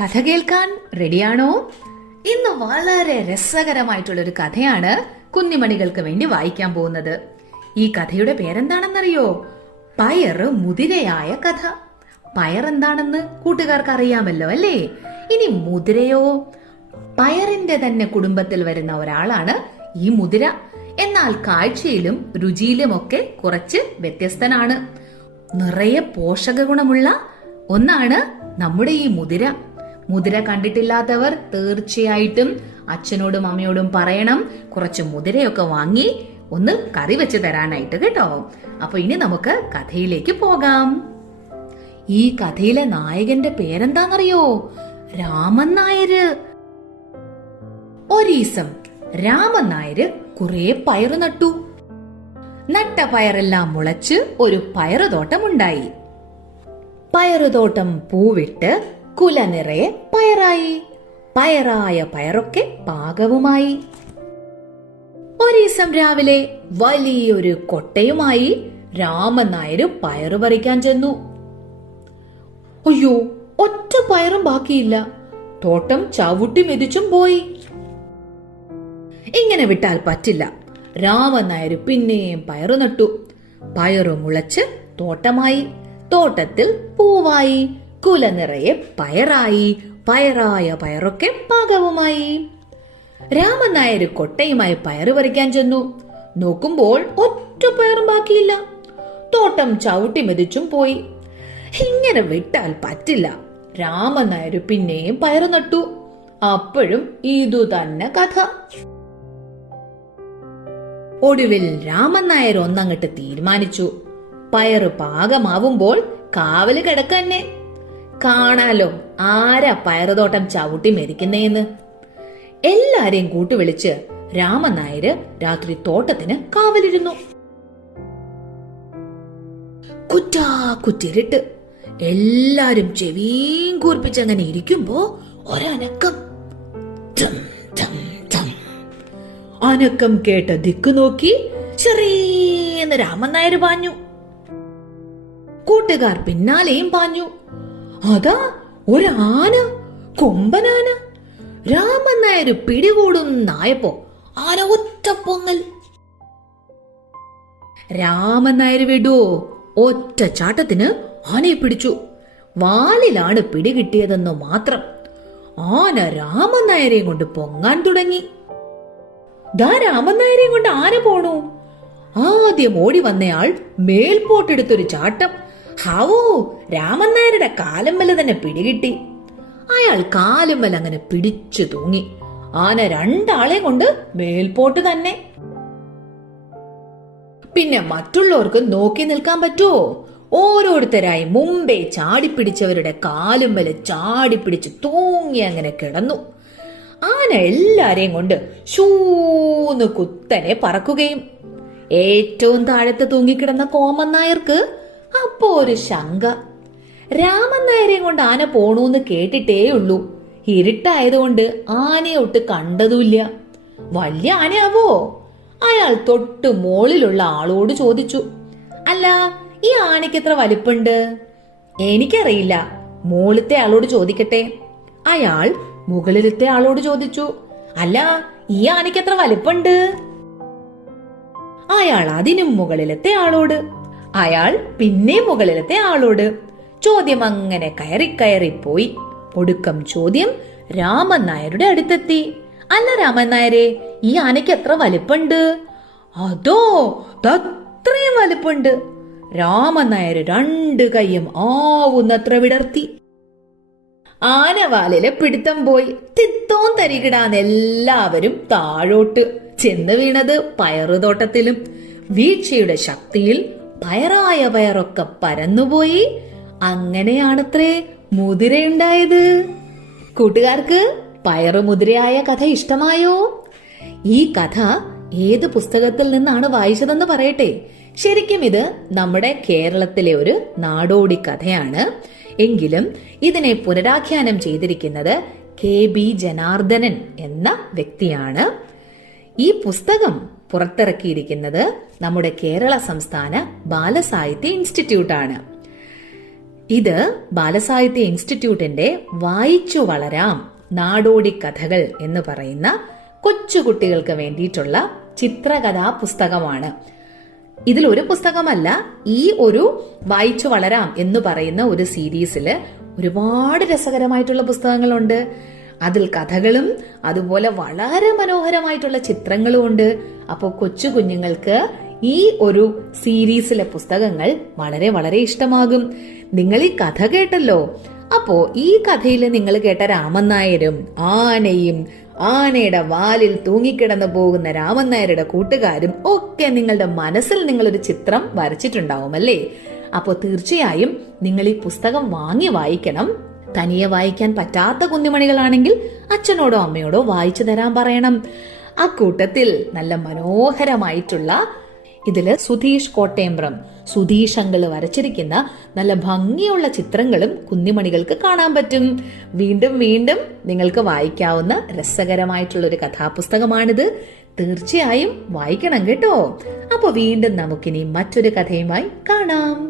കഥ കേൾക്കാൻ റെഡിയാണോ? ഇന്ന് വളരെ രസകരമായിട്ടുള്ളൊരു കഥയാണ് കുഞ്ഞുമണികൾക്ക് വേണ്ടി വായിക്കാൻ പോകുന്നത്. ഈ കഥയുടെ പേരെന്താണെന്നറിയോ? പയറ് മുതിരയായ കഥ. പയറെന്താണെന്ന് കൂട്ടുകാർക്ക് അറിയാമല്ലോ അല്ലേ? ഇനി മുതിരയോ? പയറിന്റെ തന്നെ കുടുംബത്തിൽ വരുന്ന ഒരാളാണ് ഈ മുതിര. എന്നാൽ കാഴ്ചയിലും രുചിയിലുമൊക്കെ കുറച്ച് വ്യത്യസ്തനാണ്. നിറയെ പോഷക ഗുണമുള്ള ഒന്നാണ് നമ്മുടെ ഈ മുതിര. മുതിര കണ്ടിട്ടില്ലാത്തവർ തീർച്ചയായിട്ടും അച്ഛനോടും അമ്മയോടും പറയണം, കുറച്ച് മുതിരയൊക്കെ വാങ്ങി ഒന്ന് കറി വെച്ച് തരാനായിട്ട് കേട്ടോ. അപ്പൊ ഇനി നമുക്ക് കഥയിലേക്ക് പോകാം. ഈ കഥയിലെ നായകന്റെ പേരെന്താണെന്നറിയോ? രാമൻ നായര്. ഒരീസം രാമൻ നായര് കുറെ പയറ് നട്ടു. നട്ട പയറെല്ലാം മുളച്ച് ഒരു പയറുതോട്ടമുണ്ടായി. പയറുതോട്ടം പൂവിട്ട് കുല നിറയെ പയറായി. പയറായ പയറൊക്കെ പാകവുമായി. ഒരീസം രാവിലെ വലിയൊരു കൊട്ടയുമായി രാമൻ നായര് പയറ് പറിക്കാൻ ചെന്നു. അയ്യോ, ഒറ്റ പയറും ബാക്കിയില്ല. തോട്ടം ചവിട്ടി മെതിച്ചും പോയി. ഇങ്ങനെ വിട്ടാൽ പറ്റില്ല. രാമൻ നായര് പിന്നെയും പയറു നട്ടു. പയറു മുളച്ച് തോട്ടമായി. തോട്ടത്തിൽ പൂവായി. കുല നിറയെ പയറായി. പയറായ പയറൊക്കെ പാകവുമായി. രാമൻ നായര് കൊട്ടയുമായി പയറ് പറിക്കാൻ ചെന്നു. നോക്കുമ്പോൾ ഒറ്റ പയറും ബാക്കിയില്ല. തോട്ടം ചവിട്ടി മെതിച്ചും പോയി. ഇങ്ങനെ വിട്ടാൽ പറ്റില്ല. രാമൻ നായര് പിന്നെയും പയറ് നട്ടു. അപ്പോഴും ഇതു തന്നെ കഥ. ഒടുവിൽ രാമൻ നായർ ഒന്നങ്ങട്ട് തീരുമാനിച്ചു. പയറ് പാകമാവുമ്പോൾ കാവല് കിടക്കന്നെ. കാണാലോ ആരാ പയറുതോട്ടം ചവിട്ടി മെതിക്കുന്നേന്ന്. എല്ലാരെയും കൂട്ടുവിളിച്ച് രാമൻ നായര് രാത്രി തോട്ടത്തിന് കാവലിരുന്നു. കുറ്റാ കുറ്റിരിട്ട്. എല്ലാരും ചെവിയും കൂർപ്പിച്ചങ്ങനെ ഇരിക്കുമ്പോ ഒരനക്കം. അനക്കം കേട്ട ദിക്കു നോക്കി ചെറിയെന്ന് രാമൻ നായര് പാഞ്ഞു. കൂട്ടുകാർ പിന്നാലെയും പാഞ്ഞു. അതാ ഒരാന, കൊമ്പനാന. രാമൻ നായര് പിടികൂടുന്നായപ്പോ ആന ഒറ്റ പൊങ്ങൽ. രാമൻ നായര് വിടുവോ? ഒറ്റ ചാട്ടത്തിന് ആനയെ പിടിച്ചു. വാലിലാണ് പിടികിട്ടിയതെന്ന് മാത്രം. ആന രാമൻ നായരെയും കൊണ്ട് പൊങ്ങാൻ തുടങ്ങി. ദാ രാമൻ നായരെയും കൊണ്ട് ആന പോണു. ആദ്യം ഓടി വന്നയാൾ മേൽപോട്ടെടുത്തൊരു ചാട്ടം. ഹാവോ, രാമൻ നായരുടെ കാലമ്മല് തന്നെ പിടികിട്ടി. അയാൾ കാലുമ്മൽ അങ്ങനെ പിടിച്ചു തൂങ്ങി. ആന രണ്ടാളെ കൊണ്ട് മേൽപോട്ട് തന്നെ. പിന്നെ മറ്റുള്ളവർക്ക് നോക്കി നിൽക്കാൻ പറ്റുമോ? ഓരോരുത്തരായി മുമ്പേ ചാടിപ്പിടിച്ചവരുടെ കാലുമ്മല് ചാടിപ്പിടിച്ച് തൂങ്ങി അങ്ങനെ കിടന്നു. ആന എല്ലാരെയും കൊണ്ട് ശൂന്ന് കുത്തനെ പറക്കുകയും. ഏറ്റവും താഴത്ത് തൂങ്ങിക്കിടന്ന കോമൻ നായർക്ക് അപ്പോ ഒരു ശങ്ക. രാമൻ നായരെയും കൊണ്ട് ആന പോണൂന്ന് കേട്ടിട്ടേ ഉള്ളൂ. ഇരുട്ടായതുകൊണ്ട് ആനയെ ഒട്ട് കണ്ടതുമില്ല. വലിയ ആനയാവോ? അയാൾ തൊട്ട് മോളിലുള്ള ആളോട് ചോദിച്ചു. അല്ല, ഈ ആനയ്ക്ക് എത്ര വലിപ്പുണ്ട്? എനിക്കറിയില്ല, മോളിലത്തെ ആളോട് ചോദിക്കട്ടെ. അയാൾ മുകളിലത്തെ ആളോട് ചോദിച്ചു. അല്ല, ഈ ആനയ്ക്ക് എത്ര വലിപ്പുണ്ട്? അയാൾ അതിനും മുകളിലത്തെ ആളോട്. അയാൾ പിന്നെ മുകളിലത്തെ ആളോട്. ചോദ്യം അങ്ങനെ കയറി കയറിപ്പോയി. ഒടുക്കം ചോദ്യം രാമൻ നായരുടെ അടുത്തെത്തി. അല്ല രാമൻ നായരെ, ഈ ആനയ്ക്ക് എത്ര വലിപ്പുണ്ട്? അതോ, അത്രയും വലിപ്പുണ്ട്. രാമൻ നായര് രണ്ട് കൈയും ആവുന്നത്ര വിടർത്തി. ആനവാലിലെ പിടുത്തം പോയി. തിത്തോൻ തരികിടാൻ എല്ലാവരും താഴോട്ട്. ചെന്ന് വീണത് പയറുതോട്ടത്തിലും. വീഴ്ചയുടെ ശക്തിയിൽ പയറായ പയറൊക്കെ പരന്നുപോയി. അങ്ങനെയാണത്രേ മുതിരയുണ്ടായത്. കൂട്ടുകാർക്ക് പയറു മുതിരയായ കഥ ഇഷ്ടമായോ? ഈ കഥ ഏത് പുസ്തകത്തിൽ നിന്നാണ് വായിച്ചതെന്ന് പറയട്ടെ. ശരിക്കും ഇത് നമ്മുടെ കേരളത്തിലെ ഒരു നാടോടി കഥയാണ്. എങ്കിലും ഇതിനെ പുനരാഖ്യാനം ചെയ്തിരിക്കുന്നത് KB ജനാർദ്ദനൻ എന്ന വ്യക്തിയാണ്. ഈ പുസ്തകം പുറത്തിറക്കിയിരിക്കുന്നത് നമ്മുടെ കേരള സംസ്ഥാന ബാലസാഹിത്യ ഇൻസ്റ്റിറ്റ്യൂട്ട് ആണ്. ഇത് ബാലസാഹിത്യ ഇൻസ്റ്റിറ്റ്യൂട്ടിന്റെ വായിച്ചു വളരാം നാടോടി കഥകൾ എന്ന് പറയുന്ന കൊച്ചുകുട്ടികൾക്ക് വേണ്ടിയിട്ടുള്ള ചിത്രകഥാ പുസ്തകമാണ്. ഇതിലൊരു പുസ്തകമല്ല, ഈ ഒരു വായിച്ചു വളരാം എന്ന് പറയുന്ന ഒരു സീരീസില് ഒരുപാട് രസകരമായിട്ടുള്ള പുസ്തകങ്ങളുണ്ട്. അതിൽ കഥകളും അതുപോലെ വളരെ മനോഹരമായിട്ടുള്ള ചിത്രങ്ങളും ഉണ്ട്. അപ്പോൾ കൊച്ചു കുഞ്ഞുങ്ങൾക്ക് ഈ ഒരു സീരീസിലെ പുസ്തകങ്ങൾ വളരെ വളരെ ഇഷ്ടമാകും. നിങ്ങൾ ഈ കഥ കേട്ടല്ലോ. അപ്പോ ഈ കഥയിൽ നിങ്ങൾ കേട്ട രാമൻ നായരും ആനയും ആനയുടെ വാലിൽ തൂങ്ങിക്കിടന്നു പോകുന്ന രാമൻ നായരുടെ കൂട്ടുകാരും ഒക്കെ നിങ്ങളുടെ മനസ്സിൽ നിങ്ങളൊരു ചിത്രം വരച്ചിട്ടുണ്ടാവും അല്ലേ? അപ്പോൾ തീർച്ചയായും നിങ്ങൾ ഈ പുസ്തകം വാങ്ങി വായിക്കണം. തനിയെ വായിക്കാൻ പറ്റാത്ത കുഞ്ഞുമണികളാണെങ്കിൽ അച്ഛനോടോ അമ്മയോടോ വായിച്ചു തരാൻ പറയണം. ആ കൂട്ടത്തിൽ നല്ല മനോഹരമായിട്ടുള്ള ഇതില് സുധീഷ് കോട്ടയമ്പ്രം, സുധീഷ് അങ്കിള് വരച്ചിരിക്കുന്ന നല്ല ഭംഗിയുള്ള ചിത്രങ്ങളും കുഞ്ഞുമണികൾക്ക് കാണാൻ പറ്റും. വീണ്ടും വീണ്ടും നിങ്ങൾക്ക് വായിക്കാവുന്ന രസകരമായിട്ടുള്ള ഒരു കഥാപുസ്തകമാണിത്. തീർച്ചയായും വായിക്കണം കേട്ടോ. അപ്പൊ വീണ്ടും നമുക്കിനി മറ്റൊരു കഥയുമായി കാണാം.